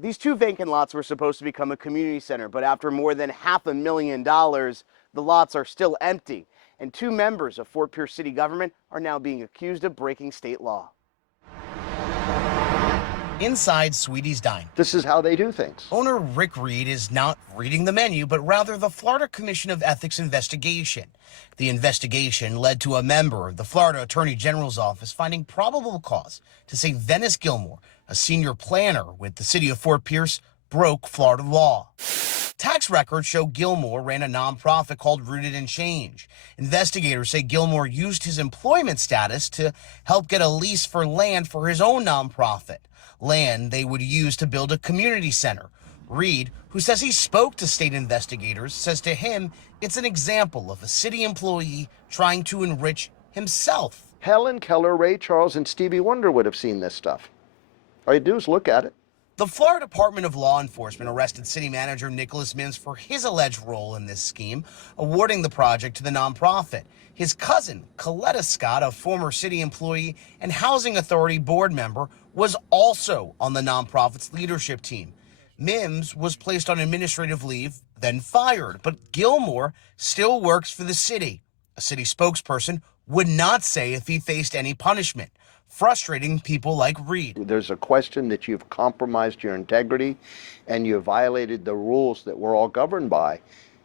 These two vacant lots were supposed to become a community center, but after more than $500,000, the lots are still empty. And two members of Fort Pierce City government are now being accused of breaking state law. Inside Sweetie's Dine. This is how they do things. Owner Rick Reed is not reading the menu, but rather the Florida Commission of Ethics investigation. The investigation led to a member of the Florida Attorney General's office finding probable cause to say Vennis Gilmore, a senior planner with the city of Fort Pierce, broke Florida law. Tax records show Gilmore ran a nonprofit called Rooted in Change. Investigators say Gilmore used his employment status to help get a lease for land for his own nonprofit, land they would use to build a community center. Reed, who says he spoke to state investigators, says to him it's an example of a city employee trying to enrich himself. Helen Keller, Ray Charles, and Stevie Wonder would have seen this stuff. All you do is look at it. The Florida Department of Law Enforcement arrested city manager Nicholas Mims for his alleged role in this scheme, awarding the project to the nonprofit. His cousin, Coletta Scott, a former city employee and Housing Authority board member, was also on the nonprofit's leadership team. Mims was placed on administrative leave, then fired, but Gilmore still works for the city. A city spokesperson would not say if he faced any punishment, frustrating people like Reed. There's a question that you've compromised your integrity and you violated the rules that we're all governed by.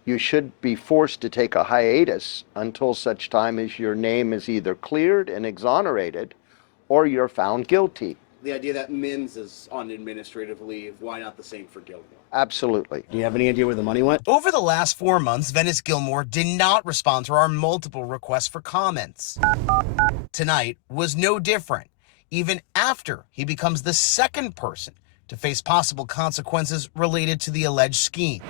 You should be forced to take a hiatus until such time as your name is either cleared and exonerated or you're found guilty. The idea that Mims is on administrative leave, why not the same for Gilmore? Absolutely. Do you have any idea where the money went? Over the last 4 months, Vennis Gilmore did not respond to our multiple requests for comments. Tonight was no different, even after he becomes the second person to face possible consequences related to the alleged scheme.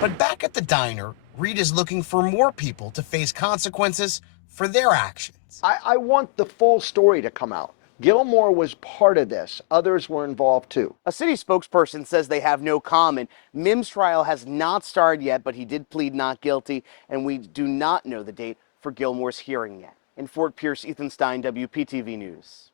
But back at the diner, Reed is looking for more people to face consequences for their actions. I want the full story to come out. Gilmore was part of this. Others were involved too. A city spokesperson says they have no comment. Mims' trial has not started yet, but he did plead not guilty, and we do not know the date for Gilmore's hearing yet. In Fort Pierce, Ethan Stein, WPTV News.